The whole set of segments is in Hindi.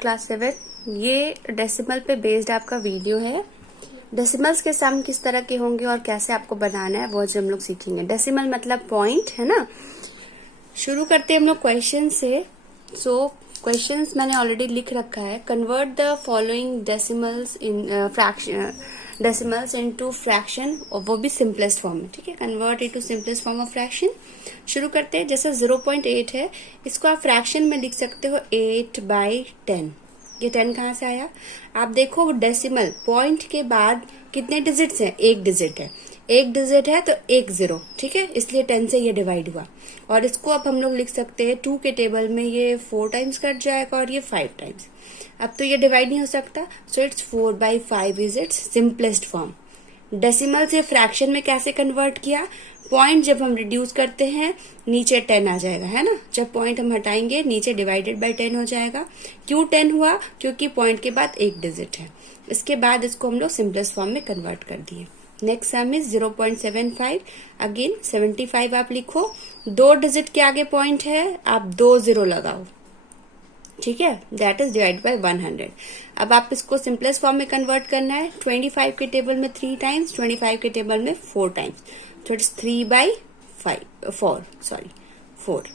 क्लास 7। ये डेसिमल पे बेस्ड आपका वीडियो है। डेसिमल्स के सम किस तरह के होंगे और कैसे आपको बनाना है वो जो हम लोग सीखेंगे। डेसिमल मतलब पॉइंट है ना। शुरू करते हैं हम लोग क्वेश्चन से। क्वेश्चंस मैंने ऑलरेडी लिख रखा है। Convert the following decimals into fraction, और वो भी सिंपलेस्ट फॉर्म में। ठीक है, convert into simplest form of fraction. शुरू करते हैं। जैसे 0.8 है, इसको आप फ्रैक्शन में लिख सकते हो 8/10। ये 10 कहाँ से आया? आप देखो डेसिमल पॉइंट के बाद कितने डिजिट्स हैं? एक डिजिट है। एक डिजिट है तो 1 0। ठीक है, इसलिए 10 से ये डिवाइड हुआ। और इसको अब हम लोग लिख सकते हैं 2 के टेबल में ये 4 टाइम्स कट जाएगा और ये 5 टाइम्स। अब तो ये डिवाइड नहीं हो सकता, so it's 4/5 is it's simplest form. Decimal से फ्रैक्शन में कैसे कन्वर्ट किया? पॉइंट जब हम रिड्यूस करते हैं नीचे 10 आ जाएगा, है ना। जब पॉइंट हम हटाएंगे नीचे डिवाइडेड बाय 10 हो जाएगा। क्यों 10 हुआ? क्योंकि पॉइंट के बाद एक डिजिट है। इसके बाद इसको हम लोग सिंपलेस्ट फॉर्म में कन्वर्ट कर दिए। Next sum is 0.75। अगेन 75 आप लिखो। 2 डिजिट के आगे पॉइंट है, आप 2 0 लगाओ। ठीक है, दैट इज डिवाइड बाय 100। अब आप इसको सिंपलेस्ट फॉर्म में कन्वर्ट करना है। 25 के टेबल में 3 टाइम्स, 25 के टेबल में 4 टाइम्स, तो इट्स 4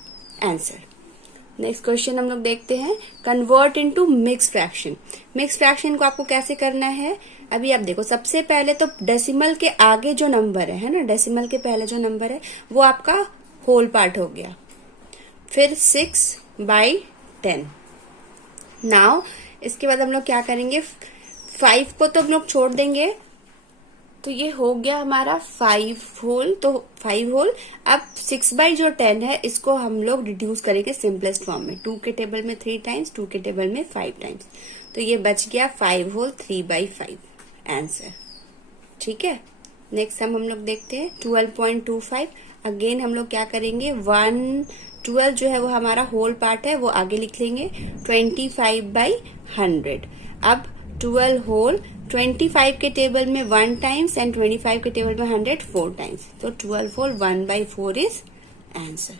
आंसर। नेक्स्ट क्वेश्चन हम लोग देखते हैं। Convert into mix fraction. Mix fraction को आपको कैसे करना है? अभी आप देखो, सबसे पहले तो डेसिमल के आगे जो नंबर है ना, डेसिमल के पहले जो नंबर है वो आपका होल पार्ट हो गया। फिर 6/10। नाउ इसके बाद हम लोग क्या करेंगे? 5 को तो हम लोग छोड़ देंगे, तो ये हो गया हमारा 5 होल। तो 5 होल। अब 6/10 है, इसको हम लोग रिड्यूस करेंगे सिंपलेस्ट फॉर्म में। 2 के टेबल में 3 टाइम्स, 2 के टेबल में 5 टाइम्स, तो ये बच गया 5 होल 3/5 आंसर। ठीक है, नेक्स्ट हम लोग देखते हैं 12.25। अगेन हम लोग क्या करेंगे? 12 जो है वो हमारा होल पार्ट है, वो आगे लिख लेंगे। 25/100। अब 12 होल 25 के टेबल में 1 टाइम्स एंड 25 के टेबल में 100 4 टाइम्स, तो 12 होल 1/4 इज आंसर।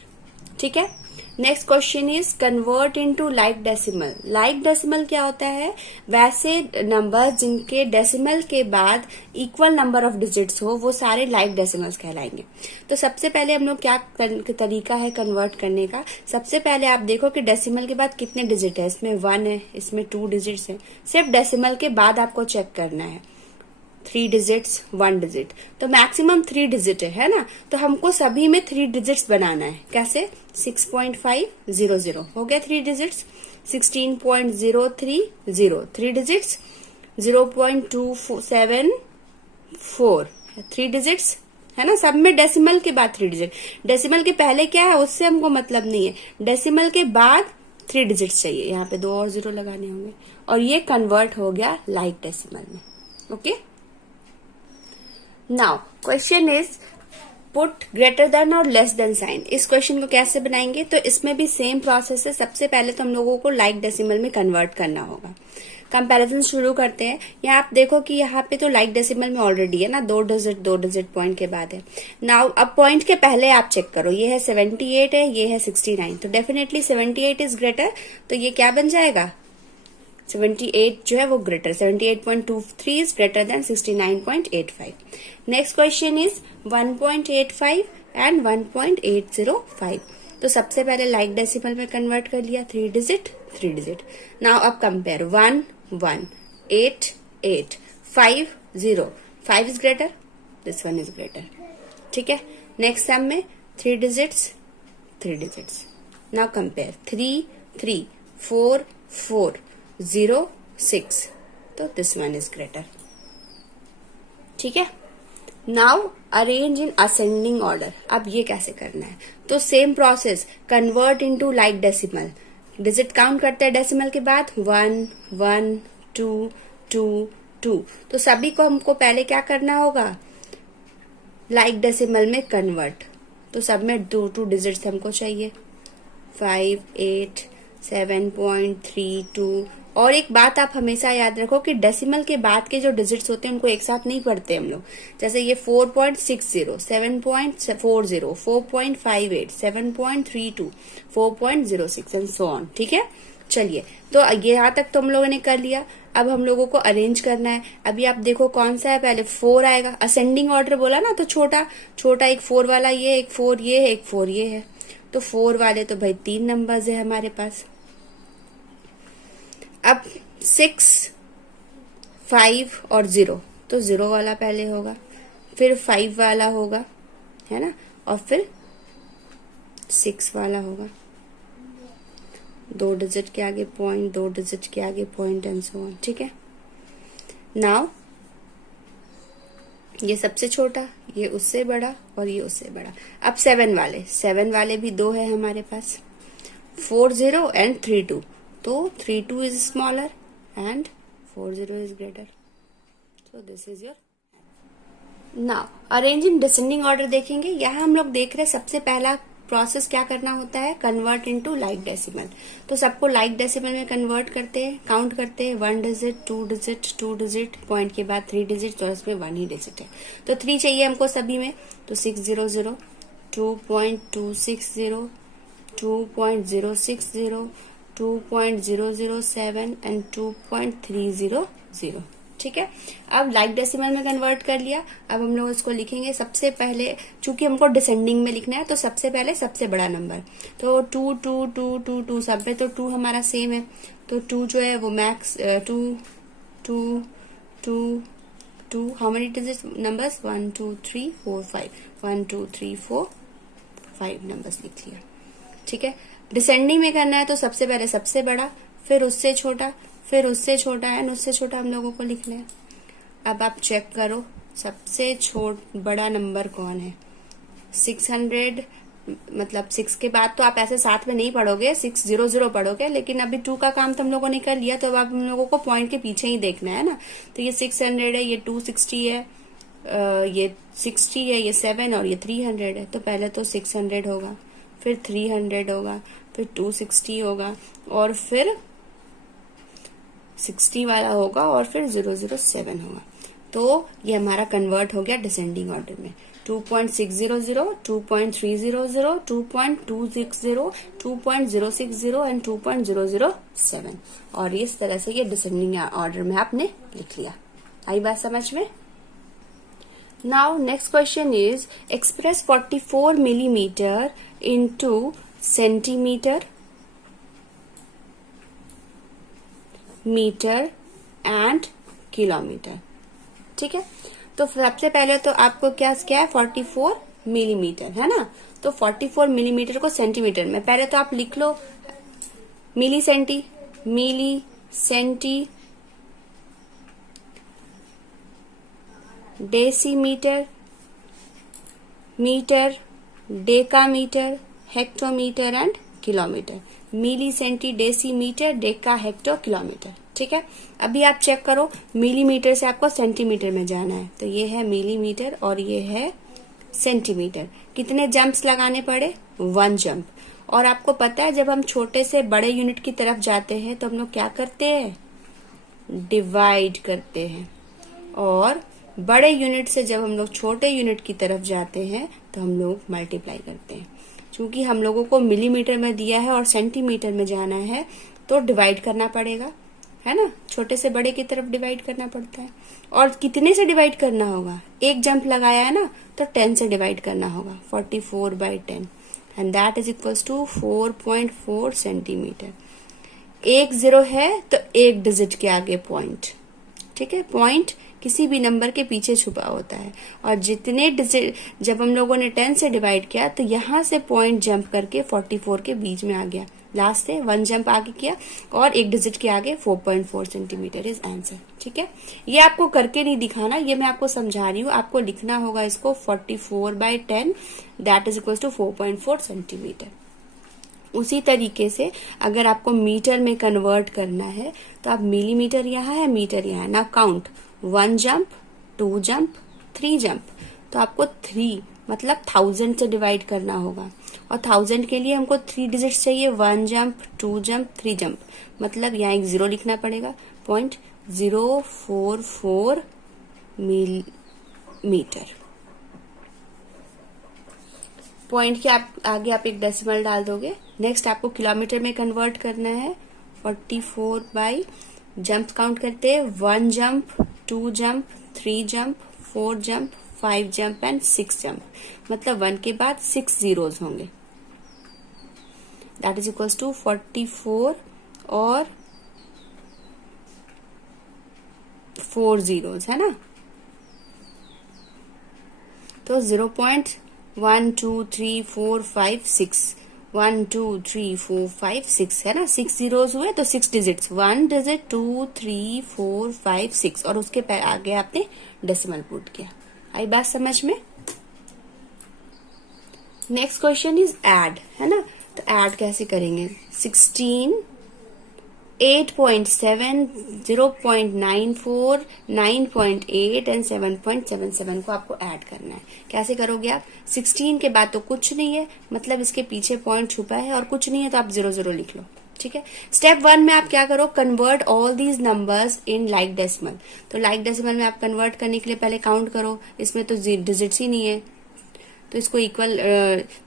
ठीक है, next question is convert into like decimal. Like decimal क्या होता है? वैसे नंबर जिनके डेसिमल के बाद इक्वल नंबर ऑफ डिजिट्स हो, वो सारे लाइक डेसिमल्स कहलाएंगे। तो सबसे पहले हम लोग क्या तरीका है कन्वर्ट करने का? सबसे पहले आप देखो कि डेसिमल के बाद कितने डिजिट है। इसमें 1 है, इसमें 2 डिजिट्स है। सिर्फ डेसिमल के बाद आपको चेक करना है। 3 डिजिट्स, 1 डिजिट, तो मैक्सिमम 3 डिजिट है ना। तो हमको सभी में 3 डिजिट्स बनाना है। कैसे? 6.500 हो गया 3 डिजिट्स। 16.030 3 डिजिट्स। 0.274 3 डिजिट्स, है ना। सब में डेसिमल के बाद 3 डिजिट। डेसिमल के पहले क्या है उससे हमको मतलब नहीं है, डेसिमल के बाद 3 डिजिट्स चाहिए। यहाँ पे 2 और 0 लगाने होंगे, और ये कन्वर्ट हो गया लाइक डेसिमल में। Okay, now question is put greater than और लेस देन साइन। इस क्वेश्चन को कैसे बनाएंगे? तो इसमें भी सेम प्रोसेस है। सबसे पहले तो हम लोगों को लाइक डेसिमल में कन्वर्ट करना होगा। कंपैरिजन शुरू करते हैं। यहाँ आप देखो कि यहाँ पे तो लाइक डेसिमल में ऑलरेडी है ना, 2 डिजिट पॉइंट के बाद है। नाउ अब पॉइंट के पहले आप चेक करो, ये है 78 है, ये है 69, तो डेफिनेटली 78 इज ग्रेटर। तो ये क्या बन जाएगा? 78 जो है वो greater, 78.23 is greater than 69.85। Next question is 1.85 and 1.805। तो सबसे पहले लाइक डेसिमल में कन्वर्ट कर लिया, 3 डिजिट 3 डिजिट। नाउ अब compare 1 1 8 8 5 0 5 is greater, this one is greater. ठीक है, नेक्स्ट सम में 3 डिजिट्स 3 डिजिट्स। नाउ कंपेयर 3 3 4 4 0 6, तो दिस वन इज ग्रेटर। ठीक है, now arrange in ascending order. अब ये कैसे करना है? तो same process, convert into like decimal. Digit count करते हैं डेसिमल के बाद 1 1 2 2 2, तो सभी को हमको पहले क्या करना होगा? लाइक डेसिमल में कन्वर्ट। तो सब में 2 डिजिट्स हमको चाहिए, 5 8 7.32। और एक बात आप हमेशा याद रखो कि डेसिमल के बाद के जो डिजिट्स होते हैं उनको एक साथ नहीं पढ़ते हम लोग। जैसे ये 4.60, 7.40, 4.58, 7.32, 4.06 एंड सो ऑन। ठीक है, चलिए, तो यहाँ तक तो हम लोगों ने कर लिया। अब हम लोगों को अरेंज करना है। अभी आप देखो कौन सा है, पहले 4 आएगा, असेंडिंग ऑर्डर बोला ना, तो छोटा छोटा एक 4 वाला ये, एक 4 ये है, एक 4 ये है। तो 4 वाले तो भाई 3 नंबर्स है हमारे पास। अब 6, 5 और 0, तो 0 वाला पहले होगा, फिर 5 वाला होगा, है ना, और फिर 6 वाला होगा। 2 डिजिट के आगे पॉइंट, 2 डिजिट के आगे पॉइंट एंड सो ऑन। ठीक है, नाउ ये सबसे छोटा, ये उससे बड़ा और ये उससे बड़ा। अब 7 वाले भी 2 है हमारे पास, 4 0 एंड 3 2, तो 3 2 is smaller and 4 0 is greater. So this is your. Now arrange in descending order देखेंगे। यहाँ हम लोग देख रहे हैं सबसे पहला प्रोसेस क्या करना होता है, कन्वर्ट इनटू लाइक डेसिमल। तो सबको लाइक डेसिमल में कन्वर्ट करते हैं, काउंट करते हैं, 1 डिजिट, 2 डिजिट, 2 डिजिट, पॉइंट के बाद 3 डिजिट, तो इसमें 1 ही डिजिट है, तो 3 चाहिए हमको सभी में। तो 600, 2.260, 2.060, 2.007 एंड 2.300। ठीक है, अब लाइक डेसिमल में कन्वर्ट कर लिया। अब हम लोग इसको लिखेंगे सबसे पहले, चूंकि हमको डिसेंडिंग में लिखना है, तो सबसे पहले सबसे बड़ा नंबर, तो 2 2 2 2 2 सब में तो 2 हमारा सेम है, तो 2 जो है वो max 2 2 2 2, how many digit numbers, 1 2 3 4 5, 1 2 3 4 5 numbers लिख लिया। ठीक है, डिसेंडिंग में करना है तो सबसे पहले सबसे बड़ा, फिर उससे छोटा, फिर उससे छोटा एंड उससे छोटा हम लोगों को लिखना है। अब आप चेक करो सबसे बड़ा नंबर कौन है। 600, मतलब 6 के बाद तो आप ऐसे साथ में नहीं पढ़ोगे, 600 पढ़ोगे, लेकिन अभी 2 का काम तो हम लोगों ने कर लिया, तो अब आप हम लोगों को पॉइंट के पीछे ही देखना है ना। तो ये 600 है, ये 260 है, ये 60 है, ये 7 और ये 300 है। तो पहले तो 600 होगा, फिर 300 होगा, फिर 260 होगा, और फिर 60 वाला होगा, और फिर 007 होगा। तो ये हमारा कन्वर्ट हो गया डिसेंडिंग ऑर्डर में। 2.600, 2.300, 2.260, 2.060 एंड 2.007, और इस तरह से ये डिसेंडिंग ऑर्डर में आपने लिख लिया। आई बात समझ में? Now next question is express 44 millimetre into centimetre, metre and kilometre. ठीक है, तो सबसे पहले तो आपको क्या है, 44 मिलीमीटर है ना, तो 44 मिलीमीटर को सेंटीमीटर में, पहले तो आप लिख लो milli centi, decimetre, metre, decametre, hectometre and kilometre. Milli centi, decimetre, deca, hecto, kilometre. ठीक है, अभी आप चेक करो, मिलीमीटर से आपको सेंटीमीटर में जाना है, तो ये है मिलीमीटर और ये है सेंटीमीटर। कितने जंप्स लगाने पड़े, 1 जंप। और आपको पता है जब हम छोटे से बड़े यूनिट की तरफ जाते हैं तो हम लोग क्या करते हैं, डिवाइड करते हैं, और बड़े यूनिट से जब हम लोग छोटे यूनिट की तरफ जाते हैं तो हम लोग मल्टीप्लाई करते हैं। क्योंकि हम लोगों को मिलीमीटर में दिया है और सेंटीमीटर में जाना है, तो डिवाइड करना पड़ेगा, है ना, छोटे से बड़े की तरफ डिवाइड करना पड़ता है। और कितने से डिवाइड करना होगा, एक जंप लगाया है ना, तो 10 से डिवाइड करना होगा, 44/10, and that is equals to 4.4 centimetre. 1 0 है तो एक डिजिट के आगे पॉइंट। ठीक है, पॉइंट किसी भी नंबर के पीछे छुपा होता है, और जितने डिजिट, जब हम लोगों ने 10 से डिवाइड किया तो यहां से पॉइंट जंप करके 44 के बीच में आ गया, लास्ट से 1 जंप आगे किया, और एक डिजिट के आगे 4.4 सेंटीमीटर इज आंसर। ठीक है, ये आपको करके नहीं दिखाना, ये मैं आपको समझा रही हूँ, आपको लिखना होगा इसको 44/10, that is equal to 4.4 centimetre. उसी तरीके से अगर आपको मीटर में कन्वर्ट करना है तो आप मिलीमीटर यहाँ है, मीटर यहाँ है, ना काउंट 1 जंप, 2 जंप, 3 जंप, तो आपको 3 मतलब 1000 से डिवाइड करना होगा, और 1000 के लिए हमको 3 डिजिट्स चाहिए, 1 जंप, 2 जंप, 3 जंप, मतलब यहाँ एक 0 लिखना पड़ेगा, 0.044 मीटर। पॉइंट के आगे आप एक डेसिमल डाल दोगे। नेक्स्ट आपको किलोमीटर में कन्वर्ट करना है, 44 बाई, जंप काउंट करते हैं, 1 jump, 2 jump, 3 jump, 4 jump, 5 jump and 6 jump, मतलब 1 के बाद 6 जीरोज होंगे। दैट इज इक्वल्स टू 44 और 4 जीरोज, है ना। तो 0.1 2 3 4 5 6, 1 2 3 4 5 6, है ना। 6 जीरोज हुए तो 6 डिजिट्स, 1 डिजिट, 2 3 4 5 6, और उसके आगे आपने डेसिमल पुट किया। आई बात समझ में। नेक्स्ट क्वेश्चन इज ऐड, है ना। तो ऐड कैसे करेंगे? 16, 8.7, 0.94, 9.8 एंड 7.77 को आपको ऐड करना है। कैसे करोगे आप? 16 के बाद तो कुछ नहीं है, मतलब इसके पीछे पॉइंट छुपा है, और कुछ नहीं है तो आप 0 0 लिख लो, ठीक है। स्टेप 1 में आप क्या करो? Convert all these numbers in like decimal. तो लाइक डेसिमल में आप कन्वर्ट करने के लिए पहले काउंट करो, इसमें तो डिजिट्स ही नहीं है, तो इसको इक्वल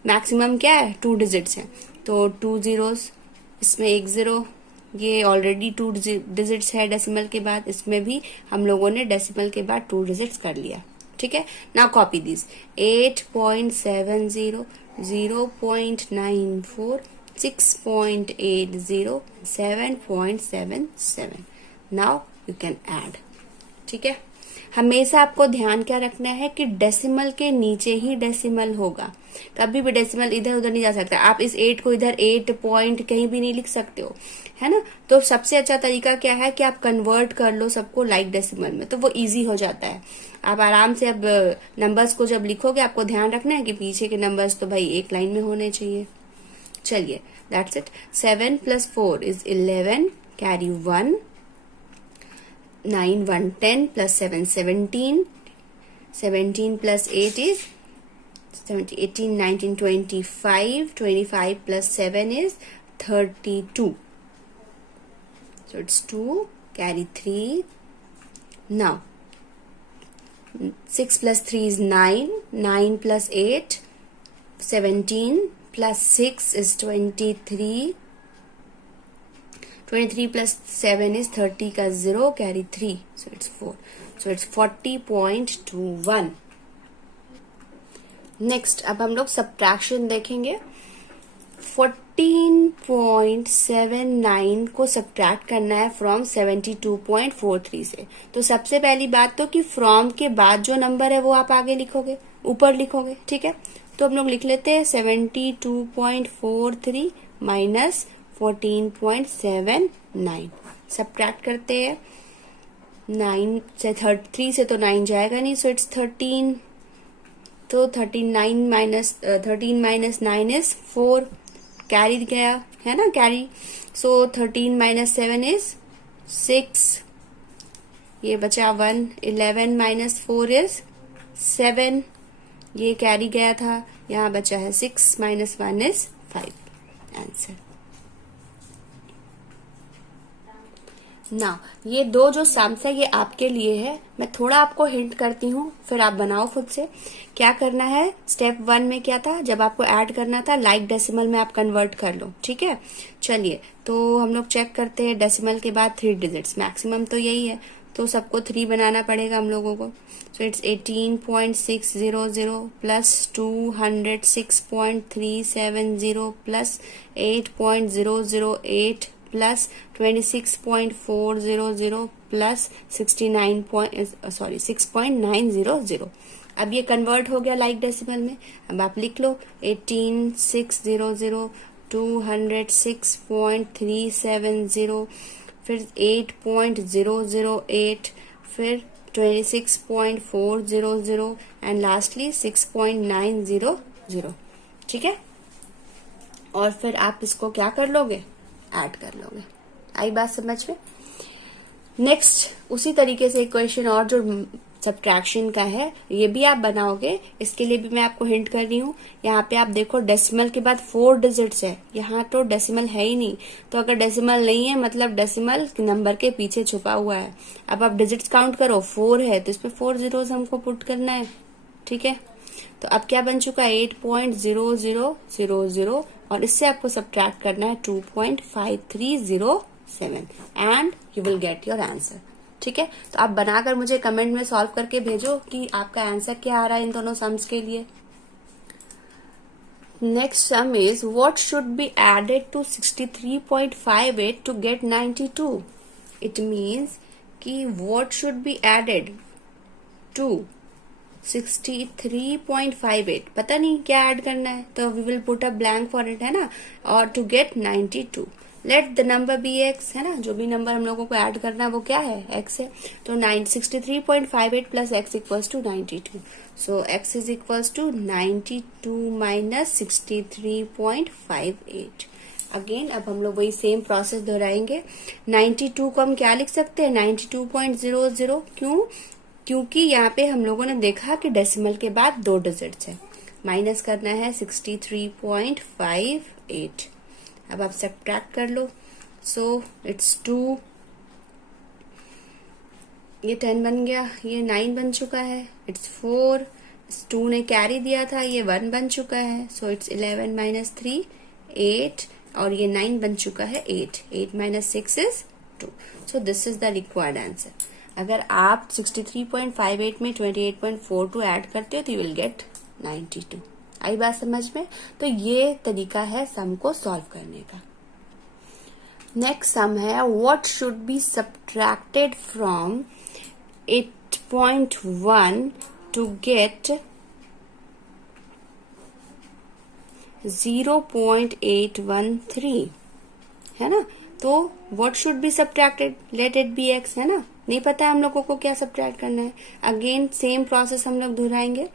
मैक्सिमम क्या है? 2 डिजिट्स है, तो 2 जीरोस, इसमें 1 जीरो, ये ऑलरेडी 2 डिजिट्स है डेसिमल के बाद, इसमें भी हम लोगों ने डेसिमल के बाद 2 डिजिट्स कर लिया, ठीक है। Now copy this, 8.70, 0.94, 6.80, 7.77. Now you can add, ठीक है। हमेशा आपको ध्यान क्या रखना है कि डेसिमल के नीचे ही डेसिमल होगा, कभी भी डेसिमल इधर उधर नहीं जा सकता। आप इस 8 को इधर 8 पॉइंट कहीं भी नहीं लिख सकते हो, है ना। तो सबसे अच्छा तरीका क्या है कि आप कन्वर्ट कर लो सबको लाइक डेसिमल में, तो वो इजी हो जाता है। आप आराम से अब नंबर्स को जब लिखोगे आपको ध्यान रखना है कि पीछे के नंबर्स तो भाई एक लाइन में होने चाहिए। चलिए, that's it. 7 + 4 is 11, carry 1, 9 1 10 + 7 17, 17 + 8 is 17, 18 19 25, 25 + 7 is 32, so it's 2, carry 3. Now 6 + 3 is 9, 9 + 8, 17 + 6 is 23, 23 + 7 is 30 का 0, carry 3, so it's 4, so it's 40.21. Next अब हम लोग सब्ट्रैक्शन देखेंगे। 14.79 को सब्ट्रैक्ट करना है फ्रॉम 72.43 से। तो सबसे पहली बात तो कि फ्रॉम के बाद जो नंबर है वो आप आगे लिखोगे, ऊपर लिखोगे, ठीक है। तो हम लोग लिख लेते हैं 72.43 माइनस 14.79, सब्ट्रैक्ट करते हैं। 9 से 3 से तो 9 जाएगा नहीं, सो इट्स 13, तो 13 माइनस 9 इज 4, कैरी गया, है ना, कैरी। सो 13 - 7 इज 6, ये बचा 1, 11 - 4 इज 7, ये कैरी गया था, यहाँ बचा है 6 - 1 इज 5, आंसर। ना ये दो जो सम्स है ये आपके लिए है, मैं थोड़ा आपको हिंट करती हूँ, फिर आप बनाओ खुद से। क्या करना है? स्टेप 1 में क्या था, जब आपको ऐड करना था लाइक डेसिमल में आप कन्वर्ट कर लो, ठीक है। चलिए, तो हम लोग चेक करते हैं, डेसिमल के बाद 3 डिजिट्स, मैक्सिमम तो यही है, तो सबको 3 बनाना पड़ेगा हम लोगों को। So it's 18.600 plus 206.370 plus 8.008 plus 26.400 plus 6.900। अब ये कन्वर्ट हो गया लाइक डेसिमल में। अब आप लिख लो 18,600, 206.370, फिर 8.008, फिर 26.400 एंड लास्टली 6.900, ठीक है। और फिर आप इसको क्या कर लोगे? ऐड कर लोगे। आई बात समझ में? नेक्स्ट उसी तरीके से एक क्वेश्चन और जो सब्ट्रैक्शन का है, ये भी आप बनाओगे। इसके लिए भी मैं आपको हिंट कर रही हूँ। यहाँ पे आप देखो डेसिमल के बाद 4 डिजिट्स है, यहाँ तो डेसिमल है ही नहीं। तो अगर डेसिमल नहीं है मतलब डेसिमल नंबर के पीछे छुपा हुआ है। अब आप डिजिट्स काउंट करो, 4 है तो इसमें 4 जीरोस हमको पुट करना है, ठीक है। तो अब क्या बन चुका है? 8.0000 और इससे आपको सब्ट्रैक्ट करना है 2.5305, 7 and you will get your answer. ठीक है, तो आप बनाकर मुझे कमेंट में सॉल्व करके भेजो कि आपका आंसर क्या आ रहा है इन दोनों सम्स के लिए। Next sum is what should be added to 63.58 to get 92। It means कि what should be added to 63.58, पता नहीं क्या ऐड करना है, तो we will put a blank for it, है ना, और to get 92 let the number be x, है ना, जो भी नंबर हम लोगों को ऐड करना है वो क्या है, एक्स है। तो 63.58 plus x equals to 92, so x is equals to 92 minus 63.58। Again अब हम लोग वही सेम प्रोसेस दोहराएंगे। 92 को हम क्या लिख सकते हैं, 92.00, क्योंकि यहाँ पे हम लोगों ने देखा कि डेसिमल के बाद 2 डिजिट्स है, माइनस करना है 63.58। अब आप सब्ट्रैक्ट कर लो, सो इट्स 2, ये 10 बन गया, ये 9 बन चुका है, इट्स 4, 2 ने कैरी दिया था, ये 1 बन चुका है, सो इट्स 11 माइनस 3 8, और ये 9 बन चुका है 8 minus 6 is 2। So this is the required answer. अगर आप 63.58 में 28.42 ऐड करते हो तो यू विल गेट 92। आई बात समझ में? तो ये तरीका है सम को सॉल्व करने का। नेक्स्ट सम है what should be subtracted from 8.1 to get 0.813, है ना। तो what should be subtracted, let it be x, है ना, नहीं पता है हम लोगों को क्या सब्ट्रैक्ट करना है। अगेन सेम प्रोसेस हम लोग दोहराएंगे।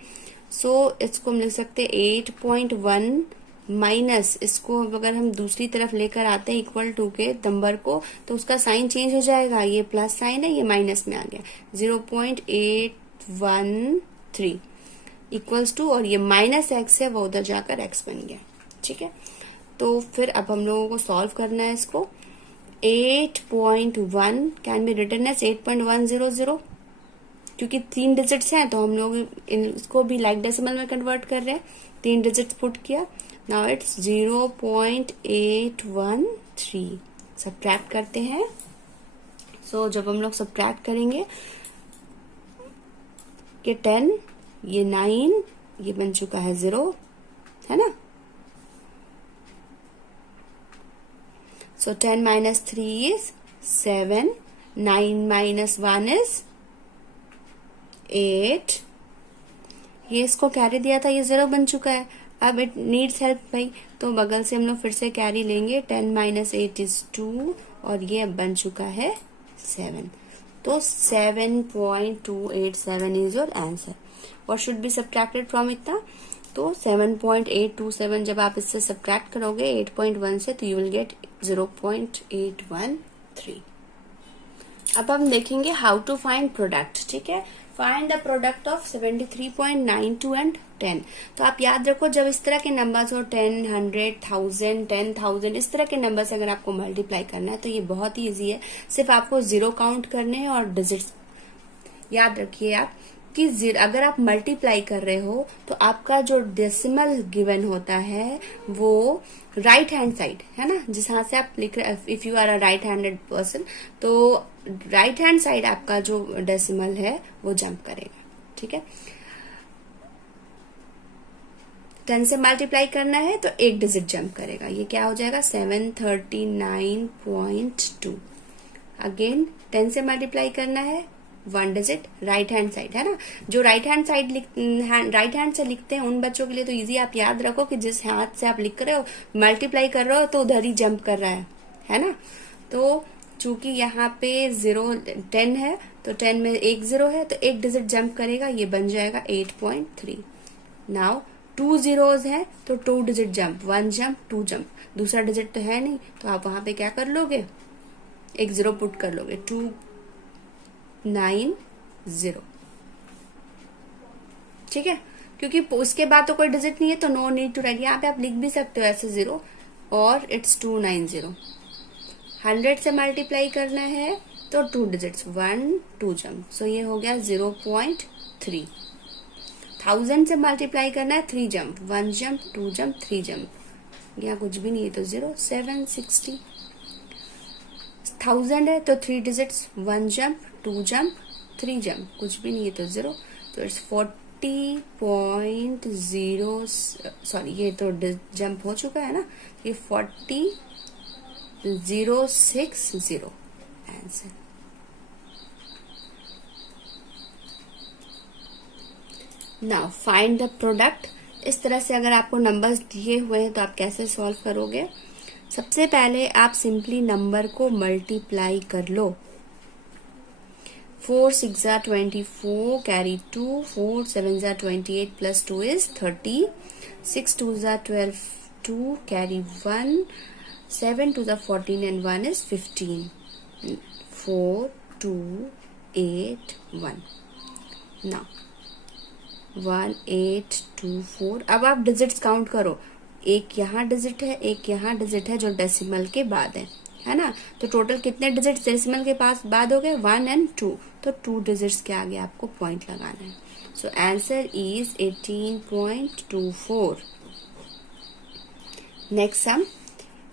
सो इसको हम लिख सकते हैं 8.1 माइनस, इसको अगर हम दूसरी तरफ लेकर आते हैं इक्वल टू के नंबर को, तो उसका साइन चेंज हो जाएगा, ये प्लस साइन है, ये माइनस में आ गया, 0.813 इक्वल्स टू, और ये माइनस एक्स है, वो उधर जाकर एक्स बन गया। ठीक है, तो फिर अब हम लोगों को सॉल्व करना है इसको। 8.1 कैन बी रिटन एज 8.100, क्योंकि 3 डिजिट्स हैं तो हम लोग इसको भी लाइक डेसिमल में कन्वर्ट कर रहे हैं, 3 डिजिट्स पुट किया, नाउ इट्स 0.813। सब्ट्रैक्ट करते हैं। सो जब हम लोग सब्ट्रैक्ट करेंगे, ये 10, ये 9, ये बन चुका है 0, है ना। So 10 minus 3 is 7, 9 minus 1 is 8, ये इसको कैरी दिया था, ये 0 बन चुका है। अब इट नीड्स हेल्प भाई, तो बगल से हम लोग फिर से कैरी लेंगे, 10 minus 8 is 2, और ये अब बन चुका है 7, तो 7.287 is your answer। What should be subtracted from इतना, तो 7.827 जब आप इससे सब्ट्रैक्ट करोगे 8.1 से, तो यू विल गेट 0.813। अब हम देखेंगे हाउ टू फाइंड प्रोडक्ट। ठीक है, find the product of 73.92 and 10। तो आप याद रखो, जब इस तरह के नंबर्स हो 10, 100, 1000, 10,000, इस तरह के नंबर से अगर आपको मल्टीप्लाई करना है तो ये बहुत ही ईजी है। सिर्फ आपको 0 काउंट करने हैं और डिजिट्स याद रखिए आप कि अगर आप मल्टीप्लाई कर रहे हो तो आपका जो डेसिमल गिवन होता है वो राइट हैंड साइड, है ना, जिस हाथ से आप लिख रहे, if you are a right handed person, तो राइट हैंड साइड आपका जो डेसिमल है वो जंप करेगा। ठीक है, 10 से मल्टीप्लाई करना है तो एक डिजिट जंप करेगा, ये क्या हो जाएगा 739.2। अगेन 10 से मल्टीप्लाई करना है 1 डिजिट राइट हैंड साइड, है ना। जो राइट हैंड से लिखते हैं उन बच्चों के लिए तो इजी, आप याद रखो कि जिस हाथ से आप लिख रहे हो मल्टीप्लाई कर रहे हो तो उधर ही जंप कर रहा है ना। तो चूंकि यहाँ पे 10 है तो 10 में एक 0 है, तो एक डिजिट जंप करेगा, ये बन जाएगा 8.3। नाउ 2 zeros है तो 2 डिजिट जंप, 1 जंप 2 जंप, दूसरा डिजिट तो है नहीं, तो आप वहां पे क्या कर लोगे, एक 0 पुट कर लोगे, 290। ठीक है, क्योंकि उसके बाद तो कोई डिजिट नहीं है तो नो नीड टू राइट, यहाँ पे आप लिख भी सकते हो ऐसे 0, और इट्स 290। 100 से मल्टीप्लाई करना है तो 2 डिजिट्स, 1 2 जंप, सो ये हो गया 0.3। 1000 से मल्टीप्लाई करना है 3 जंप, 1 जंप 2 जंप 3 जंप, यहाँ कुछ भी नहीं है तो 0, 760। 1000 है तो 3 डिजिट्स, 1 जंप, 2 जंप, 3 जंप, कुछ भी नहीं है तो 0, तो इट्स 40.0, सॉरी ये तो जंप हो चुका है ना, ये 40.060 answer. Now find the product. इस तरह से अगर आपको नंबर्स दिए हुए हैं तो आप कैसे सॉल्व करोगे? सबसे पहले आप सिंपली नंबर को मल्टीप्लाई कर लो। 4 6 are 24, carry 2, 4 7 are 28 plus 2 is 30, 6 2 are 12, 2 carry 1, 7 2 are 14 and 1 is 15, 4 2 8 1। now 1 8 2 4। अब आप डिजिट्स काउंट करो, एक यहाँ डिजिट है, एक यहाँ डिजिट है जो डेसिमल के बाद है ना, तो टोटल कितने डिजिट्स डेसिमल के पास बाद हो गए? 1 and 2, तो 2 डिजिट्स के आगे आपको पॉइंट लगाना है। So answer is 18.24। Next sum,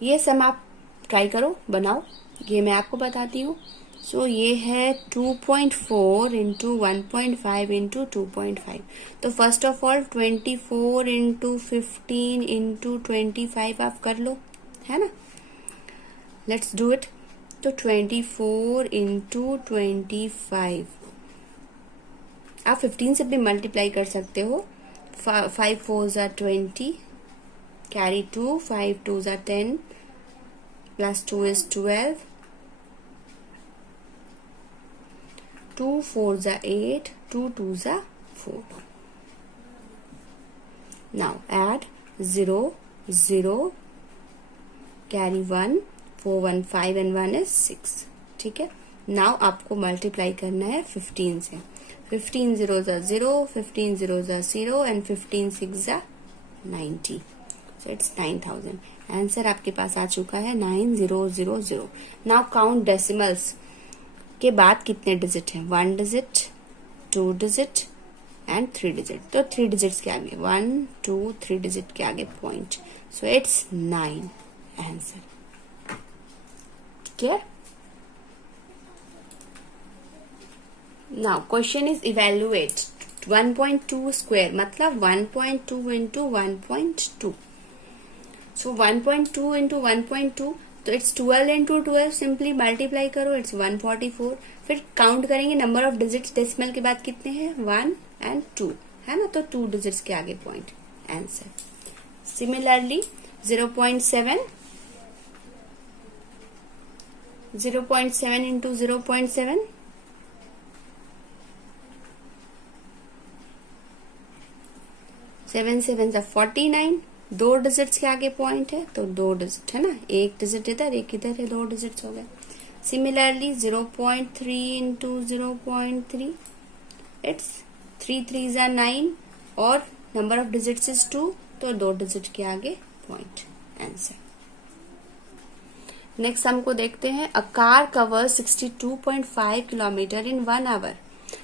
ये सम आप ट्राई करो, बनाओ, ये मैं आपको बताती हूँ। सो ये है 2.4 इंटू 1.5 इंटू 2.5। तो first of all 24 into 15 into 25 आप कर लो, है ना। Let's do it. तो 24 इंटू 25, आप 15 से भी मल्टीप्लाई कर सकते हो। 5 4 are 20, carry 2, 5 2 are 10 plus 2 is 12, 2 4 are 8, 2 2 are 4। now add 0 0, carry 1, 4 1 5 and 1 is 6। ठीक है, नाउ आपको मल्टीप्लाई करना है 15 से। 15 zeros are 0, 15 zeros are 0 and 15 6 are 90, so it's 9000। Answer आपके पास आ चुका है 9000। नाउ काउंट डेसिमल्स के बाद कितने डिजिट हैं? 1 डिजिट, 2 डिजिट एंड 3 डिजिट। तो 3 डिजिट्स के आगे 1 2 3 डिजिट के आगे point, so it's 9 answer. Clear? Now question is evaluate 1.2 square, मतलब 1.2 इंटू 1.2। सो 1.2 इंटू 1.2, तो इट्स 12 इंटू 12, सिंपली मल्टीप्लाई करो, इट्स 144। फिर काउंट करेंगे नंबर ऑफ डिजिट्स डेसिमल के बाद कितने हैं? 1 and 2, है ना, तो 2 डिजिट्स के आगे point, answer. Similarly 0.7 into 0.7, 7 7 are 49, 2 digits के आगे पॉइंट है, तो 2 डिजिट है ना, एक डिजिट इधर एक इधर है, 2 डिजिट्स हो गए। सिमिलरली 0.3 इंटू 0.3, इट्स 3 3 are 9 और नंबर ऑफ डिजिट्स इज 2, तो 2 डिजिट के आगे पॉइंट, आंसर। नेक्स्ट हमको देखते हैं। A car cover 62.5 kilometre in 1 hour,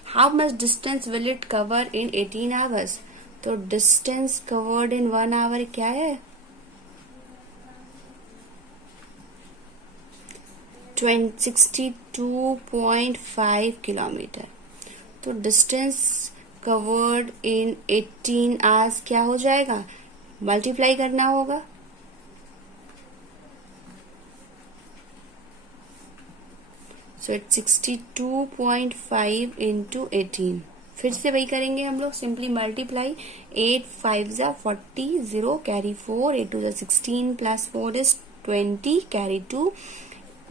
how much distance will it cover in 18 hours? तो डिस्टेंस कवर्ड इन 1 आवर क्या है? 62.5 किलोमीटर। तो डिस्टेंस कवर्ड इन 18 आवर्स क्या हो जाएगा? मल्टीप्लाई करना होगा। So it's 62.5 into 18। फिर से वही करेंगे हम लोग, सिंपली मल्टीप्लाई। 8 5 जा 40, 0 कैरी 4, 8 2 जा 16 प्लस 4 इज 20, कैरी 2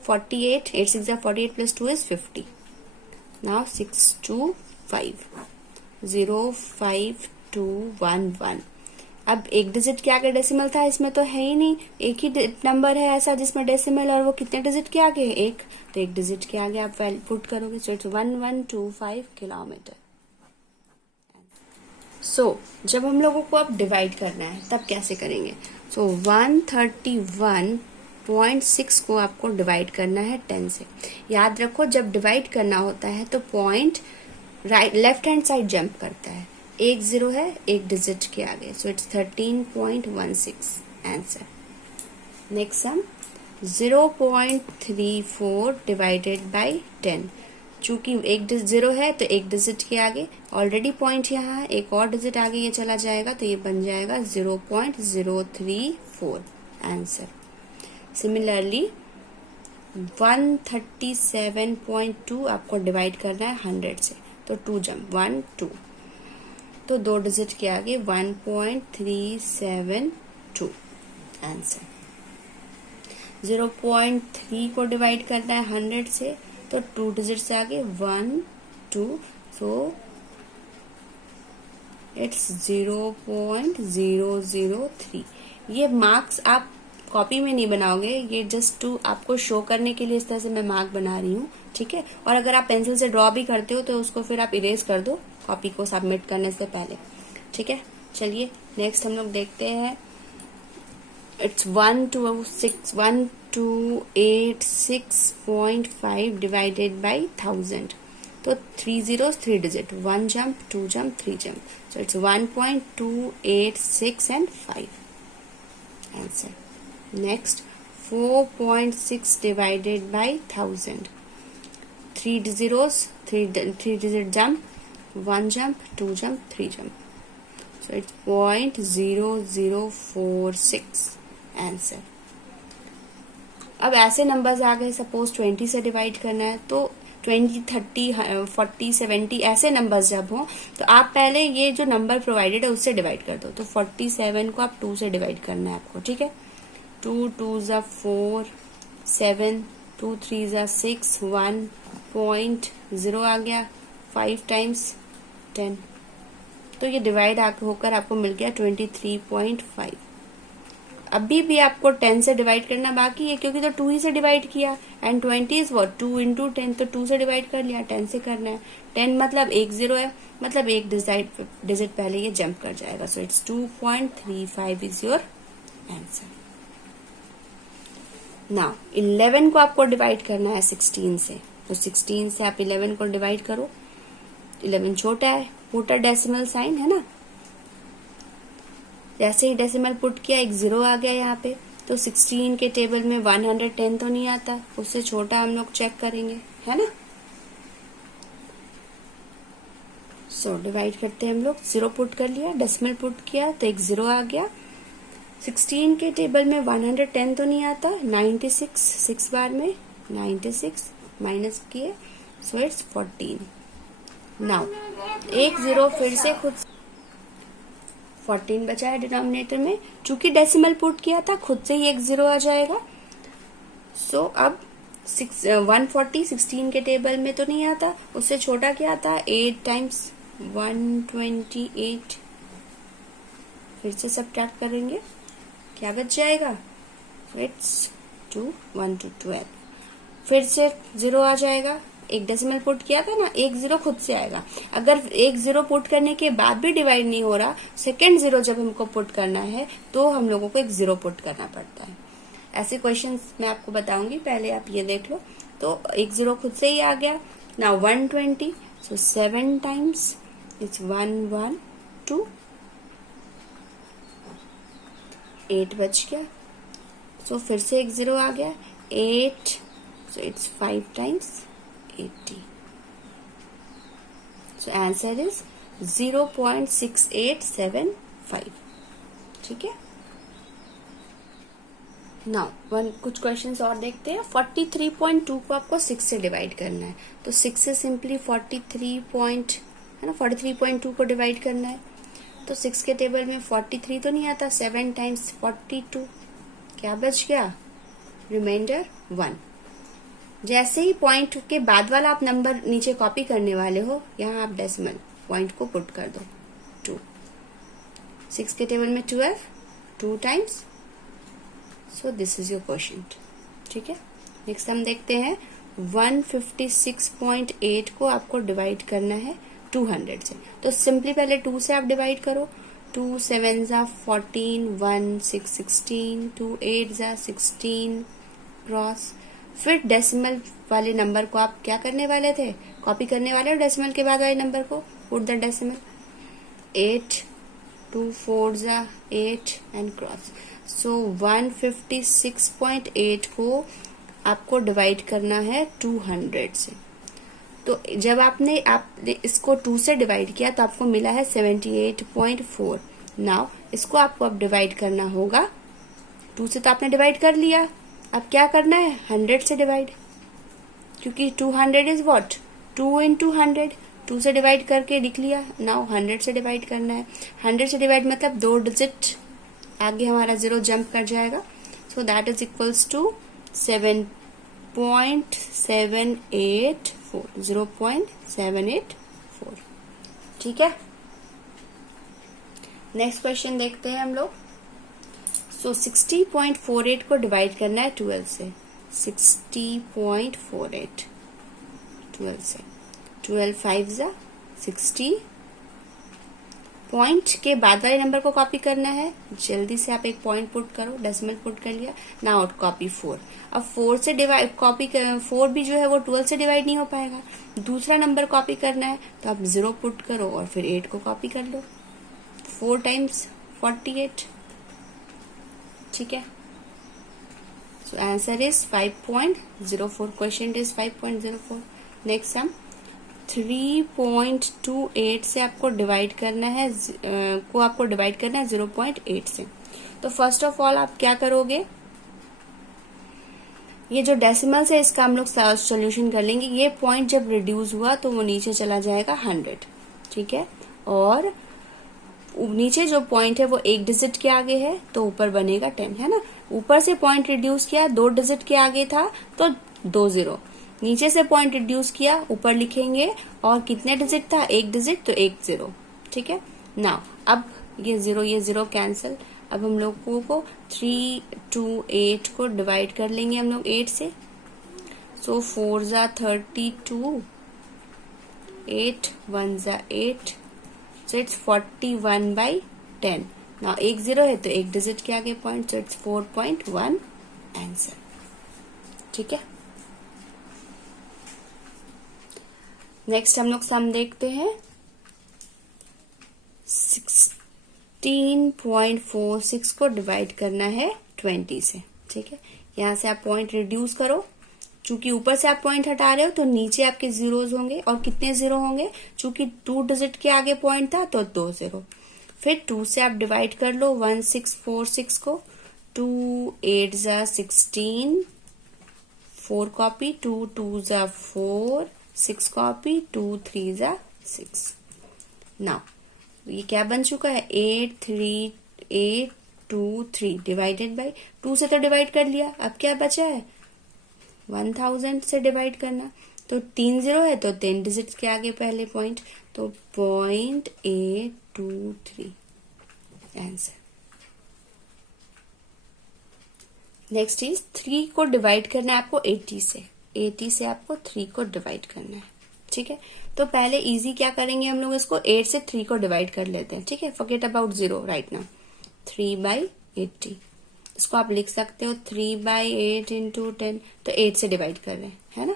48, 8 6 जा 48 प्लस 2 इज 50। नाउ 6 2 5 0 5 2 1 1। अब एक डिजिट के आगे डेसिमल था, इसमें तो है ही नहीं, एक ही नंबर है ऐसा जिसमें डेसिमल, और वो कितने डिजिट के आगे? एक, तो एक डिजिट के आगे आप वैल्यू पुट करोगे, सो इट्स 1125 किलोमीटर। सो जब हम लोगों को अब डिवाइड करना है तब कैसे करेंगे? सो 131.6 को आपको डिवाइड करना है 10 से। याद रखो जब डिवाइड करना होता है तो point right left hand side jump करता है, एक 0 है एक डिजिट के आगे, so it's 13.16 answer. Next sum, 0.34 divided by 10। चूंकि एक जीरो है तो एक डिजिट के आगे ऑलरेडी पॉइंट यहाँ है, एक और डिजिट आगे ये चला जाएगा तो ये बन जाएगा 0.034 आंसर। सिमिलरली 137.2 आपको डिवाइड करना है 100 से, तो 2 जम्प 1 2, तो दो डिजिट के आगे 1.372 आंसर। 0.3 को डिवाइड करना है 100 से, तो 2 डिजिट से आगे 1 2, सो इट्स 0.003। ये मार्क्स आप कॉपी में नहीं बनाओगे, ये जस्ट टू आपको शो करने के लिए इस तरह से मैं मार्क बना रही हूँ, ठीक है। और अगर आप पेंसिल से ड्रॉ भी करते हो तो उसको फिर आप इरेज कर दो कॉपी को सबमिट करने से पहले, ठीक है। चलिए नेक्स्ट हम लोग देखते हैं। इट्स 1286.5 डिवाइडेड बाई 1000, तो 3 zeros 3 digit, 1 jump 2 jump 3 jump, so it's 1.286 and 5 answer. Next 4.6 divided by 1000, 3 zeros 3 digit jump, 1 jump 2 jump 3 jump, so it's 0.0046 answer. अब ऐसे नंबर्स आ गए, सपोज 20 से डिवाइड करना है तो 20 30 40 70 ऐसे नंबर्स जब हो तो आप पहले ये जो नंबर प्रोवाइडेड है उससे डिवाइड कर दो। तो 47 को आप 2 से डिवाइड करना है आपको, ठीक है। 2 2s are 4, 7 2 3s are 6, 1.0 आ गया, 5 times 10, तो ये डिवाइड होकर आपको मिल गया 23.5। अभी भी आपको 10 से डिवाइड करना बाकी है, क्योंकि तो 2 ही से डिवाइड किया, एंड 20 इज व्हाट 2 into 10, तो 2 से डिवाइड कर लिया, 10 से करना है। 10 मतलब एक जीरो है, मतलब एक डिजिट पहले ये जंप कर जाएगा, so it's 2.35 is your answer. Now 11 को आपको डिवाइड करना है 16 से, तो 16 से आप 11 को डिवाइड करो। 11 छोटा है, पुट अ डेसिमल साइन, है ना। जैसे ही डेसिमल पुट किया एक जीरो आ गया यहाँ पे, तो 16 के टेबल में 110 तो नहीं आता, उससे छोटा हम लोग चेक करेंगे, है ना। सो डिवाइड करते हैं हम लोग, जीरो पुट कर लिया, डेसिमल पुट किया तो एक जीरो आ गया। 16 के टेबल में 110 तो नहीं आता, 96 6 बार में 96 माइनस किए, सो इट्स 14। नाउ एक जीरो फिर से खुद 14 बचा है डिनोमिनेटर में, चूंकि डेसिमल पुट किया था खुद से ही एक जीरो आ जाएगा। सो अब 140 16 के टेबल में तो नहीं आता, उससे छोटा क्या आता, 8 times 128। फिर से सब्ट्रैक्ट करेंगे, क्या बच जाएगा, इट्स 2 1 to 12। फिर से जीरो आ जाएगा, एक डेसिमल पुट किया था ना, एक जीरो खुद से आएगा। अगर एक जीरो पुट करने के बाद भी डिवाइड नहीं हो रहा, सेकेंड जीरो जब हमको पुट करना है तो हम लोगों को एक जीरो पुट करना पड़ता है। ऐसे क्वेश्चंस मैं आपको बताऊंगी, पहले आप ये देख लो। तो एक जीरो खुद से ही आ गया। नाउ 120, सो 7 times इट्स 112, 8 बच गया। सो फिर से एक जीरो आ गया, 8, so it's 5 times 80, so answer is 0.6875, ठीक है। नाउ कुछ क्वेश्चंस और देखते हैं। 43.2 को आपको 6 से डिवाइड करना है, तो 6 से सिंपली 43.2 को डिवाइड करना है। तो 6 के टेबल में 43 तो नहीं आता, 7 times 42, क्या बच गया, रिमाइंडर 1। जैसे ही पॉइंट के बाद वाला आप नंबर नीचे कॉपी करने वाले हो, यहाँ आप डेसिमल पॉइंट को पुट कर दो 2। 6 के टेबल में 12 2 times, so this is your quotient, ठीक है। नेक्स्ट हम देखते हैं 156.8 को आपको डिवाइड करना है 200 से। तो सिंपली पहले 2 से आप डिवाइड करो, 2 7s are 14, 1 6 16, 2 8s are 16 cross. फिर डेसिमल वाले नंबर को आप क्या करने वाले थे, कॉपी करने वाले हो डेसिमल के बाद वाले नंबर को, पुट द डेसिमल 8 2 4 जा 8 एंड क्रॉस। सो 156.8 को आपको डिवाइड करना है 200 से। तो जब आपने इसको 2 से डिवाइड किया तो आपको मिला है 78.4। नाउ इसको आपको अब डिवाइड करना होगा, 2 से तो आपने डिवाइड कर लिया, अब क्या करना है 100 से डिवाइड, क्योंकि 200 इज व्हाट 2 into 100। 2 से डिवाइड करके लिख लिया। नाउ 100 से डिवाइड करना है। 100 से डिवाइड मतलब 2 डिजिट आगे हमारा 0 जंप कर जाएगा। So that is equals to 0.784। 0.784। ठीक है, नेक्स्ट क्वेश्चन देखते हैं हम लोग। सो 60.48 को डिवाइड करना है 12 से। 60.48 12 से, 12 5 जा 60। पॉइंट के बाद वाले नंबर को कॉपी करना है, जल्दी से आप एक पॉइंट पुट करो, डेसिमल पुट कर लिया। Now copy 4। अब 4 से डिवाइड कॉपी 4 भी जो है वो 12 से डिवाइड नहीं हो पाएगा, दूसरा नंबर कॉपी करना है तो आप 0 पुट करो और फिर 8 को कॉपी कर लो। 4 times 48। ठीक है, so answer is 5.04। Question is 5.04। Next sum 3.28 से आपको डिवाइड करना है 0.8 से। तो फर्स्ट ऑफ ऑल आप क्या करोगे, ये जो डेसिमल है इसका हम लोग सोल्यूशन कर लेंगे। ये पॉइंट जब रिड्यूस हुआ तो वो नीचे चला जाएगा 100। ठीक है, और नीचे जो पॉइंट है वो एक डिजिट के आगे है तो ऊपर बनेगा 10, है ना। ऊपर से पॉइंट रिड्यूस किया 2 डिजिट के आगे था तो 2 0। नीचे से पॉइंट रिड्यूस किया ऊपर लिखेंगे और कितने डिजिट था, एक डिजिट तो 1 0। ठीक है, नाउ अब ये 0 कैंसिल। अब हम लोगों को 328 को डिवाइड कर लेंगे हम लोग 8 से। सो 4 जा 32, 8 1 जा 8, so it's 41/10। now 1 0 है तो एक डिजिट के आगे पॉइंट, so it's 4.1 आंसर। ठीक है, नेक्स्ट हम लोग सम देखते हैं। 16.46 को डिवाइड करना है 20 से। ठीक है, यहाँ से आप पॉइंट रिड्यूस करो, चूंकि ऊपर से आप पॉइंट हटा रहे हो तो नीचे आपके जीरोज होंगे, और कितने 0 होंगे, चूंकि 2 डिजिट के आगे पॉइंट था तो 2 0। फिर 2 से आप डिवाइड कर लो 1646 को। 2 8 जा 16, 4 कॉपी, 2 2 जा 4, 6 कॉपी, 2 3 जा 6। नाउ ये क्या बन चुका है 83823 डिवाइडेड बाई 2 से तो डिवाइड कर लिया, अब क्या बचा है 1000 से डिवाइड करना। तो 3 0 है तो 10 डिजिट के आगे पहले पॉइंट, तो 0.823 आंसर। नेक्स्ट इज 3 को डिवाइड करना है आपको 80 से। 80 से आपको 3 को डिवाइड करना है। ठीक है, तो पहले इजी क्या करेंगे हम लोग, इसको 8 से 3 को डिवाइड कर लेते हैं। ठीक है, फॉरगेट अबाउट 0 राइट नाउ। 3/80 इसको आप लिख सकते हो 3/8 into 10, तो 8 से डिवाइड कर रहे हैं, है ना।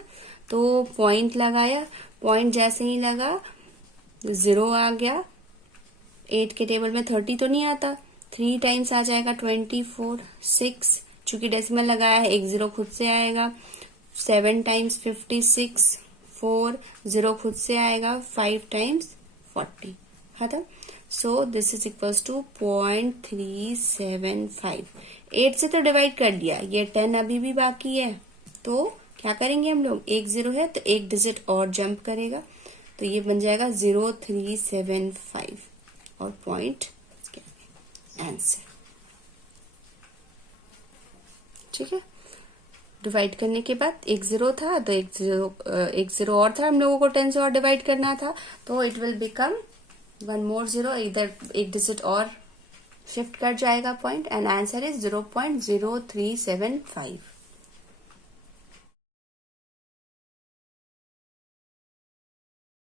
तो पॉइंट लगाया, पॉइंट जैसे ही लगा 0 आ गया। 8 के टेबल में 30 तो नहीं आता, 3 टाइम्स आ जाएगा 24। 6 चूंकि डेसिमल लगाया है 1 0 खुद से आएगा। 7 टाइम्स 56, 4 0 खुद से आएगा। 5 टाइम्स 40 खत्म। So this is equals to 0.375। 8 से तो डिवाइड कर दिया, ये 10 अभी भी बाकी है, तो क्या करेंगे हम लोग, 1 0 है तो एक डिजिट और जंप करेगा, तो ये बन जाएगा 0375 और पॉइंट आंसर। ठीक है, डिवाइड करने के बाद 1 0 था तो 1 0 और था, हम लोगों को 10 से और डिवाइड करना था, तो इट विल बिकम 1 more 0, इधर एक डिजिट और शिफ्ट कर जाएगा पॉइंट, एंड आंसर इज 0.0375।